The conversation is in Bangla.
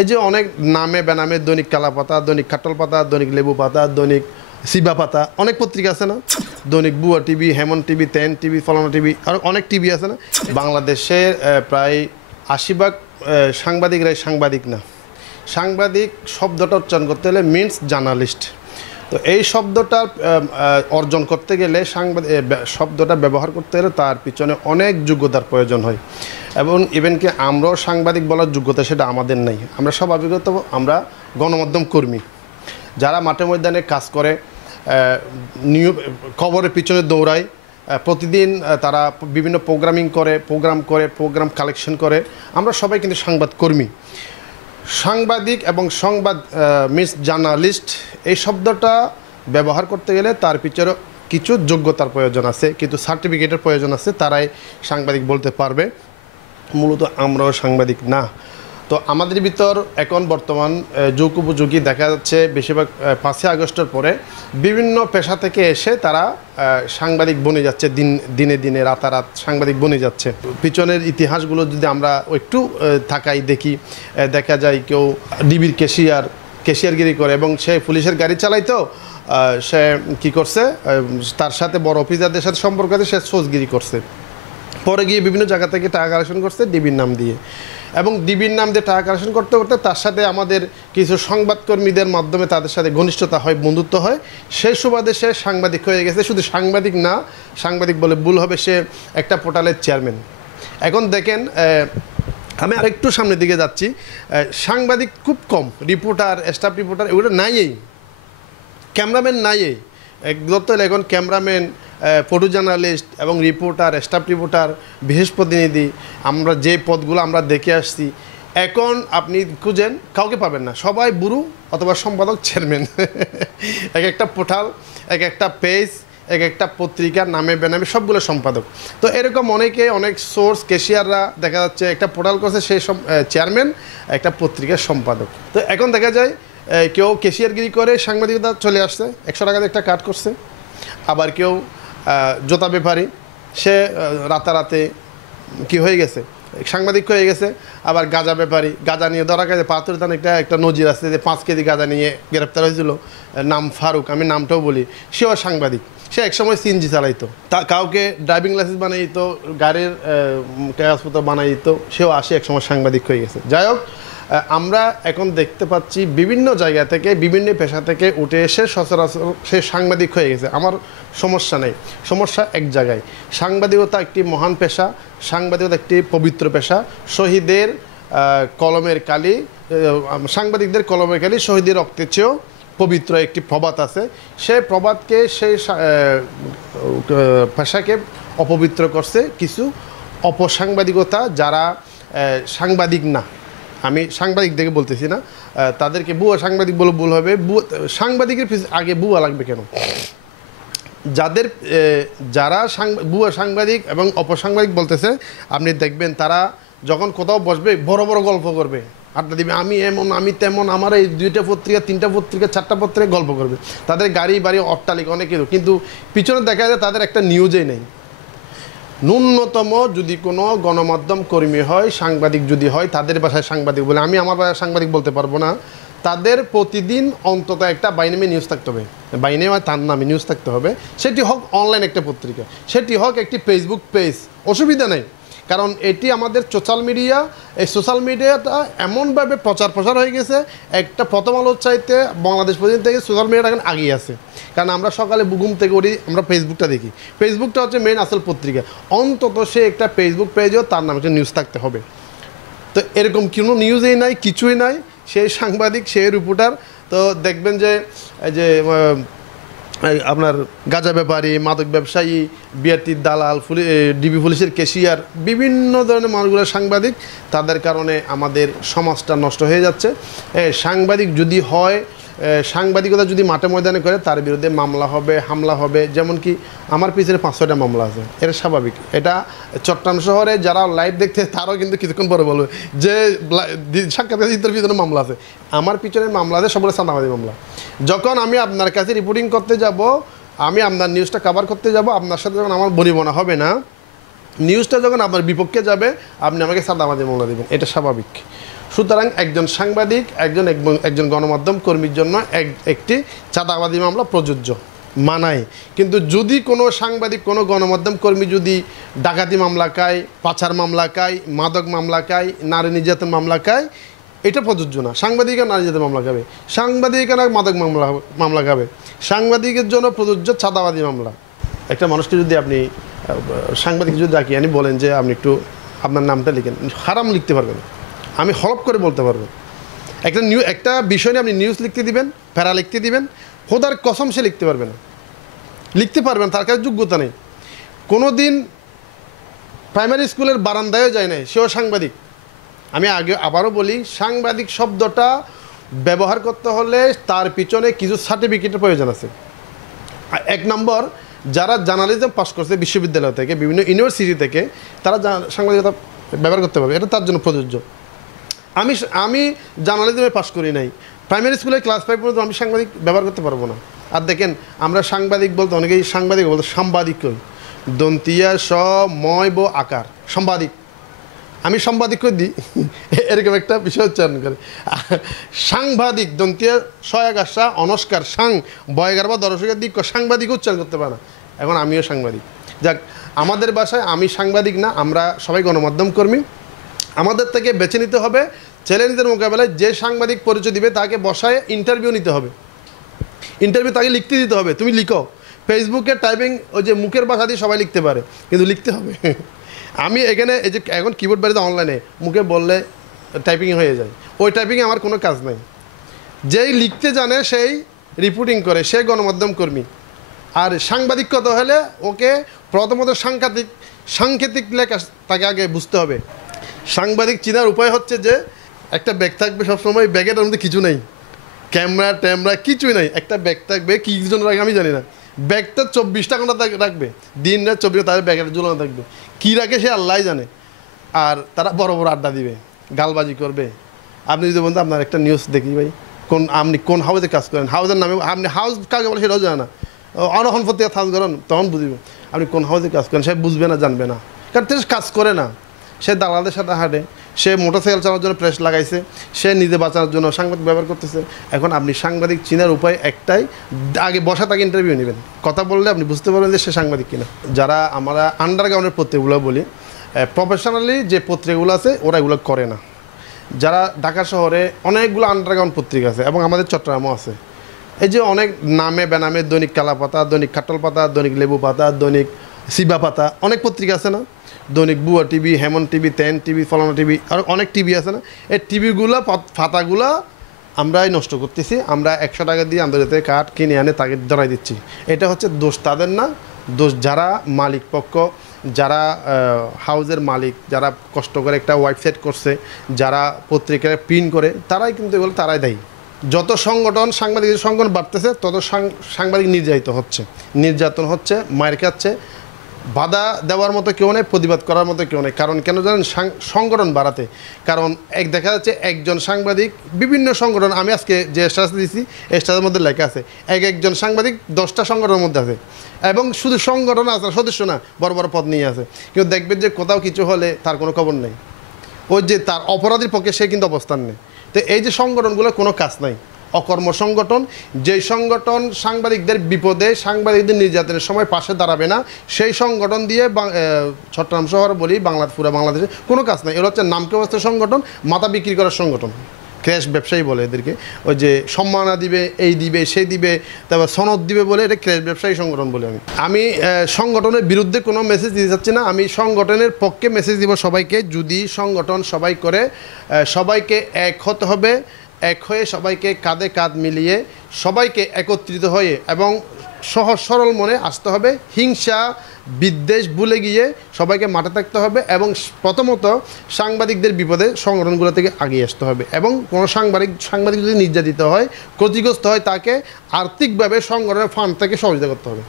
এই যে অনেক নামে বেনামে দৈনিক কালা পাতা, দৈনিক কাটল পাতা, দৈনিক লেবু পাতা, দৈনিক সিবা পাতা, অনেক পত্রিকা আছে না, দৈনিক বুয়া টিভি, হেমন টিভি, তেন টিভি, ফলানা টিভি, আর অনেক টিভি আছে না। বাংলাদেশের প্রায় ৮০% সাংবাদিকরাই সাংবাদিক না। সাংবাদিক শব্দটা উচ্চারণ করতে হলে মিনস জার্নালিস্ট। তো এই শব্দটা অর্জন করতে গেলে শব্দটা ব্যবহার করতে গেলে তার পিছনে অনেক যোগ্যতার প্রয়োজন হয়, এবং ইভেন কি আমরাও সাংবাদিক বলার যোগ্যতা সেটা আমাদের নেই। আমরা স্বাভাবিকত আমরা গণমাধ্যম কর্মী, যারা মাঠে ময়দানে কাজ করে, খবরের পিছনে দৌড়ায়, প্রতিদিন তারা বিভিন্ন প্রোগ্রাম কালেকশন করে, আমরা সবাই কিন্তু সংবাদকর্মী। সাংবাদিক এবং সংবাদ মিনস জার্নালিস্ট এই শব্দটা ব্যবহার করতে গেলে তার পিছনে কিছু যোগ্যতার প্রয়োজন আছে, কিন্তু সার্টিফিকেটের প্রয়োজন আছে, তারাই সাংবাদিক বলতে পারবে। মূলত আমরাও সাংবাদিক না। তো আমাদের ভিতর এখন বর্তমান যুগ উপযোগী দেখা যাচ্ছে বেশিরভাগ 5ই আগস্টের পরে বিভিন্ন পেশা থেকে এসে তারা সাংবাদিক বনে যাচ্ছে, দিনে দিনে রাতারাত সাংবাদিক বনে যাচ্ছে। পিছনের ইতিহাসগুলো যদি আমরা একটু তাকাই দেখি, দেখা যায় কেউ ডিবির ক্যাশিয়ারগিরি করে এবং সে পুলিশের গাড়ি চালাইতো, সে কি করছে, তার সাথে বড় অফিসারদের সাথে সম্পর্ক আছে, সে সোজগিরি করছে, পরে গিয়ে বিভিন্ন জায়গা থেকে টাকা কালেকশন করছে ডিবির নাম দিয়ে, এবং ডিবির নাম দিয়ে টাকা কালেকশন করতে করতে তার সাথে আমাদের কিছু সংবাদকর্মীদের মাধ্যমে তাদের সাথে ঘনিষ্ঠতা হয়, বন্ধুত্ব হয়, সেই সুবাদে সে সাংবাদিক হয়ে গেছে। শুধু সাংবাদিক না, সাংবাদিক বলে ভুল হবে, সে একটা পোর্টালের চেয়ারম্যান। এখন দেখেন, আমি আরেকটু সামনের দিকে যাচ্ছি, সাংবাদিক খুব কম, রিপোর্টার, স্টাফ রিপোর্টার এগুলো নাইই, ক্যামেরাম্যান নাইই। একদম এখন ক্যামেরাম্যান, ফটো জার্নালিস্ট এবং রিপোর্টার, স্টাফ রিপোর্টার, বিশেষ প্রতিনিধি, আমরা যে পদগুলো আমরা দেখে আসছি, এখন আপনি খুঁজেন কাউকে পাবেন না, সবাই বুড়ো অথবা সম্পাদক, চেয়ারম্যান। এক একটা পোর্টাল, এক একটা পেজ, এক একটা পত্রিকার নামে বেনামে সবগুলো সম্পাদক। তো এরকম অনেক সোর্স, ক্যাশিয়াররা দেখা যাচ্ছে একটা পোর্টাল করছে, সেই চেয়ারম্যান, একটা পত্রিকার সম্পাদক। তো এখন দেখা যায় কেউ ক্যাশিয়ারগিরি করে সাংবাদিকতা চলে আসছে, 100 টাকা দিয়ে একটা কাট করছে। আবার কেউ জোতা ব্যাপারী, সে রাতারাতে কি হয়ে গেছে, সাংবাদিক হয়ে গেছে। আবার গাঁজা ব্যাপারী, গাঁজা নিয়ে ধরা গেছে, পাথরদান একটা নজির আছে যে 5 কেজি গাঁজা নিয়ে গ্রেপ্তার হয়েছিল, নাম ফারুক, আমি নামটাও বলি, সেও সাংবাদিক। সে একসময় সিএনজি চালাইতো, কাউকে ড্রাইভিং লাইসেন্স বানাই দিত, গাড়ির কাগজপত্র বানাই দিত, সেও আসে একসময় সাংবাদিক হয়ে গেছে। যাই হোক, আমরা এখন দেখতে পাচ্ছি বিভিন্ন জায়গা থেকে, বিভিন্ন পেশা থেকে উঠে এসে সচরাচর সে সাংবাদিক হয়ে গেছে। আমার সমস্যা নেই, সমস্যা এক জায়গায়। সাংবাদিকতা একটি মহান পেশা, সাংবাদিকতা একটি পবিত্র পেশা। শহীদের কলমের কালি, সাংবাদিকদের কলমের কালি শহীদের রক্তের চেয়েও পবিত্র একটি প্রবাদ আছে। সেই প্রবাদকে, সেই পেশাকে অপবিত্র করছে কিছু অপসাংবাদিকতা, যারা সাংবাদিক না, আমি সাংবাদিক দেখে বলতেছি না, তাদেরকে ভুয়া সাংবাদিক বলে ভুল হবে। সাংবাদিকের আগে ভুয়া লাগবে কেন? যারা ভুয়া সাংবাদিক এবং অপসাংবাদিক বলতেছে, আপনি দেখবেন তারা যখন কোথাও বসবে বড় বড় গল্প করবে, আড্ডা দিবে, আমি এমন, আমি তেমন, আমার এই 2টা পত্রিকা, 3টা পত্রিকা, 4টা পত্রিকা, গল্প করবে। তাদের গাড়ি বাড়ি অট্টালিকা অনেক কিছু, কিন্তু পিছনে দেখা যায় তাদের একটা নিউজই নেই। ন্যূনতম যদি কোনো গণমাধ্যম কর্মী হয়, সাংবাদিক যদি হয়, তাদের বাসায় সাংবাদিক বলে, আমি আমার বাসায় সাংবাদিক বলতে পারবো না, তাদের প্রতিদিন অন্তত একটা বাইনামে নিউজ থাকতে হবে, বাইনামে তার নামে নিউজ থাকতে হবে। সেটি হোক অনলাইন একটা পত্রিকা, সেটি হোক একটি ফেসবুক পেজ, অসুবিধা নেই। কারণ এটি আমাদের সোশ্যাল মিডিয়া, এই সোশ্যাল মিডিয়াটা এমনভাবে প্রচার হয়ে গেছে, একটা প্রথম আলোর চাইতে বাংলাদেশ পর্যন্ত থেকে সোশ্যাল মিডিয়াটা এখন আগিয়ে আছে। কারণ আমরা সকালে ঘুম থেকে উঠি, আমরা ফেসবুকটা দেখি, ফেসবুকটা হচ্ছে মেন আসল পত্রিকা। অন্তত সে একটা ফেসবুক পেজেও তার নামে একটা নিউজ থাকতে হবে। তো এরকম কোনো নিউজই নাই, কিছুই নাই, সেই সাংবাদিক, সেই রিপোর্টার। তো দেখবেন যে আপনার গাঁজা ব্যাপারী, মাদক ব্যবসায়ী, বিআরটির দালাল, ডিবি পুলিশের ক্যাশিয়ার, বিভিন্ন ধরনের মানুষগুলো সাংবাদিক। তাদের কারণে আমাদের সমাজটা নষ্ট হয়ে যাচ্ছে। সাংবাদিক যদি হয়, সাংবাদিকতা যদি মাঠে ময়দানে করে, তার বিরুদ্ধে মামলা হবে, হামলা হবে। যেমন কি আমার পিছনে 5-6টা মামলা আছে, এটা স্বাভাবিক। এটা চট্টগ্রাম শহরে যারা লাইভ দেখতে, তারাও কিন্তু কিছুক্ষণ পরে বলবে যে সাক্ষাৎকার পিছনে মামলা আছে। আমার পিছনে মামলা আছে, সবগুলো চাঁদাবাজি মামলা। যখন আমি আপনার কাছে রিপোর্টিং করতে যাব, আমি আপনার নিউজটা কভার করতে যাব, আপনার সাথে যখন আমার বনিবনা হবে না, নিউজটা যখন আপনার বিপক্ষে যাবে, আপনি আমাকে চাঁদাবাজি মামলা দেবেন, এটা স্বাভাবিক। সুতরাং একজন সাংবাদিক একজন গণমাধ্যম কর্মীর জন্য একটি চাঁদাবাদী মামলা প্রযোজ্য মানায়। কিন্তু যদি কোনো সাংবাদিক কোনো গণমাধ্যম কর্মী যদি ডাকাতি মামলা খায়, পাচার মামলা খায়, মাদক মামলা খায়, নারী নির্যাতন মামলা খায়, এটা প্রযোজ্য না। সাংবাদিকরা নারী নির্যাতন মামলা খাবে, সাংবাদিকরা মাদক মামলা খাবে। সাংবাদিকের জন্য প্রযোজ্য চাঁদাবাদী মামলা। একটা মানুষকে যদি আপনি সাংবাদিক যদি ডাকি আনি বলেন যে আপনি একটু আপনার নামটা লিখেন, হারাম লিখতে পারবেন, আমি হলপ করে বলতে পারবো। একটা বিষয় নিয়ে আপনি নিউজ লিখতে দিবেন, প্যারা লিখতে দিবেন, খোদার কসম সে লিখতে পারবে না, লিখতে পারবেন, তার কাছে যোগ্যতা নেই। কোনো দিন প্রাইমারি স্কুলের বারান্দায়ও যায় নাই, সেও সাংবাদিক। আমি আবারও বলি, সাংবাদিক শব্দটা ব্যবহার করতে হলে তার পিছনে কিছু সার্টিফিকেটের প্রয়োজন আছে। এক নম্বর, যারা জার্নালিজম পাস করছে বিশ্ববিদ্যালয় থেকে, বিভিন্ন ইউনিভার্সিটি থেকে, তারা সাংবাদিকতা ব্যবহার করতে পারবে, এটা তার জন্য প্রযোজ্য। আমি জার্নালিজমে পাস করি নাই, প্রাইমারি স্কুলে ক্লাস 5 পর্যন্ত আমি সাংবাদিক ব্যবহার করতে পারবো না। আর দেখেন, আমরা সাংবাদিক বলতে অনেকেই সাংবাদিক বলতে সাংবাদিক কই, দন্তিয়া স ময় ব আকার, সাংবাদিক। আমি সাংবাদিক করে দিই, এরকম একটা বিষয় উচ্চারণ করে। সাংবাদিক দন্তিয়া সয়াগাসা অনস্কার সাং বয়গার বা দর্শকের দিক সাংবাদিক উচ্চারণ করতে পারে না। এখন আমিও সাংবাদিক। যাক, আমাদের বাসায় আমি সাংবাদিক না, আমরা সবাই গণমাধ্যম কর্মী। আমাদের থেকে বেছে নিতে হবে চ্যালেঞ্জের মোকাবেলায় যে সাংবাদিক পরিচয় দিবে তাকে বসায় ইন্টারভিউ নিতে হবে। ইন্টারভিউ তাকে লিখতে দিতে হবে, তুমি লিখো। ফেসবুকে টাইপিং ওই যে মুখের ভাষা দিয়ে সবাই লিখতে পারে, কিন্তু লিখতে হবে। আমি এখানে এই যে এখন কিবোর্ড বাড়িতে অনলাইনে মুখে বললে টাইপিং হয়ে যায়, ওই টাইপিংয়ে আমার কোনো কাজ নাই। যেই লিখতে জানে সেই রিপোর্টিং করে, সে গণমাধ্যম কর্মী। আর সাংবাদিকতা হলে ওকে প্রথমত সাংকেতিক লেখা তাকে আগে বুঝতে হবে। সাংবাদিক চিনার উপায় হচ্ছে যে একটা ব্যাগ থাকবে সবসময়, ব্যাগের মধ্যে কিছু নেই, ক্যামেরা কিছুই নাই, একটা ব্যাগ থাকবে, কি জন রাখবে আমি জানি না, ব্যাগটা 24টা ঘন্টা রাখবে, দিন রাত 24 তাদের ব্যাগের ঝুলানো থাকবে, কী রাখে সে আল্লাহ জানে। আর তারা বড় বড় আড্ডা দিবে, গালবাজি করবে। আপনি যদি বলতে আপনার একটা নিউজ দেখি ভাই, আপনি কোন হাউসে কাজ করেন, হাউসের নামে আপনি হাউস কাকে বলে সেটাও জানে না, অনহন প্রতি কাজ করেন, তখন বুঝবে আপনি কোন হাউসে কাজ করেন, সে বুঝবে না, জানবে না, কারণ সে কাজ করে না। সে দালালদের সাথে হাঁটে, সে মোটরসাইকেল চালানোর জন্য প্রেস লাগাইছে, সে নিজে বাঁচানোর জন্য সাংবাদিক ব্যবহার করতেছে। এখন আপনি সাংবাদিক চিনার উপায় একটাই, আগে বসা তাকে ইন্টারভিউ নেবেন, কথা বললে আপনি বুঝতে পারবেন যে সে সাংবাদিক কিনা। যারা আমরা আন্ডারগ্রাউন্ডের পত্রিকাগুলো বলি, প্রফেশনালি যে পত্রিকাগুলো আছে ওরা এগুলো করে না। যারা ঢাকা শহরে অনেকগুলো আন্ডারগ্রাউন্ড পত্রিকা আছে এবং আমাদের চট্টগ্রামও আছে। এই যে অনেক নামে বেনামে দৈনিক কালা পাতা, দৈনিক কাটল পাতা, দৈনিক লেবু পাতা, দৈনিক সিবা পাতা, অনেক পত্রিকা আছে না, দৈনিক বুয়া টিভি, হেমন টিভি, তেন টিভি, ফলানা টিভি, আর অনেক টিভি আছে না। এই টিভিগুলো পাতাগুলো আমরাই নষ্ট করতেছি। আমরা 100 টাকা দিয়ে আন্তর্জাতিক কাঠ কিনে আনে তাকে ধরাই দিচ্ছি। এটা হচ্ছে দোষ তাদের না, দোষ যারা মালিক পক্ষ, যারা হাউজের মালিক, যারা কষ্ট করে একটা ওয়েবসাইট করছে, যারা পত্রিকায় প্রিন্ট করে, তারাই কিন্তু এগুলো তারাই দেয়। যত সংগঠন সাংবাদিকের সংগঠন বাড়তেছে তত সাংবাদিক নির্যাতন হচ্ছে, মায়ের খাচ্ছে। বাধা দেওয়ার মতো কেউ নেই, প্রতিবাদ করার মতো কেউ নেই। কারণ কেন জানেন, সংগঠন বাড়াতে। কারণ দেখা যাচ্ছে একজন সাংবাদিক বিভিন্ন সংগঠন, আমি আজকে যে স্ট্যাটাস দিয়েছি এই স্ট্যাটাসের মধ্যে লেখা আছে একজন সাংবাদিক 10টা সংগঠনের মধ্যে আছে, এবং শুধু সংগঠন আছে, সদস্য না, বড় বড় পদ নিয়ে আছে। কিন্তু দেখবেন যে কোথাও কিছু হলে তার কোনো খবর নেই, ওই যে তার অপরাধীর পক্ষে সে কিন্তু অবস্থান নেই। তো এই যে সংগঠনগুলো কোনো কাজ নাই, অকর্ম সংগঠন। যেই সংগঠন সাংবাদিকদের বিপদে, সাংবাদিকদের নির্যাতনের সময় পাশে দাঁড়াবে না, সেই সংগঠন দিয়ে চট্টগ্রাম শহর বলি পুরো বাংলাদেশে কোনো কাজ নাই। এরা হচ্ছে নামকে অবস্থা সংগঠন, মাথা বিক্রি করার সংগঠন, ক্র্যাশ ব্যবসায়ী বলে এদেরকে। ওই যে সম্মাননা দিবে, এই দিবে, সেই দিবে, তারপর সনদ দিবে বলে, এটা ক্র্যাশ ব্যবসায়ী সংগঠন বলে। আমি সংগঠনের বিরুদ্ধে কোনো মেসেজ দিতে চাচ্ছি না, আমি সংগঠনের পক্ষে মেসেজ দিব সবাইকে। যদি সংগঠন সবাই করে, সবাইকে এক হতে হবে, এক হয়ে সবাইকে কাঁধে কাঁধ মিলিয়ে সবাইকে একত্রিত হয়ে এবং সহজ সরল মনে আসতে হবে। হিংসা বিদ্বেষ ভুলে গিয়ে সবাইকে মাঠে থাকতে হবে এবং প্রথমত সাংবাদিকদের বিপদে সংগঠনগুলো থেকে এগিয়ে আসতে হবে। এবং কোনো সাংবাদিক যদি নির্যাতিত হয়, ক্ষতিগ্রস্ত হয়, তাকে আর্থিকভাবে সংগঠনের ফান্ড থেকে সহযোগিতা করতে হবে।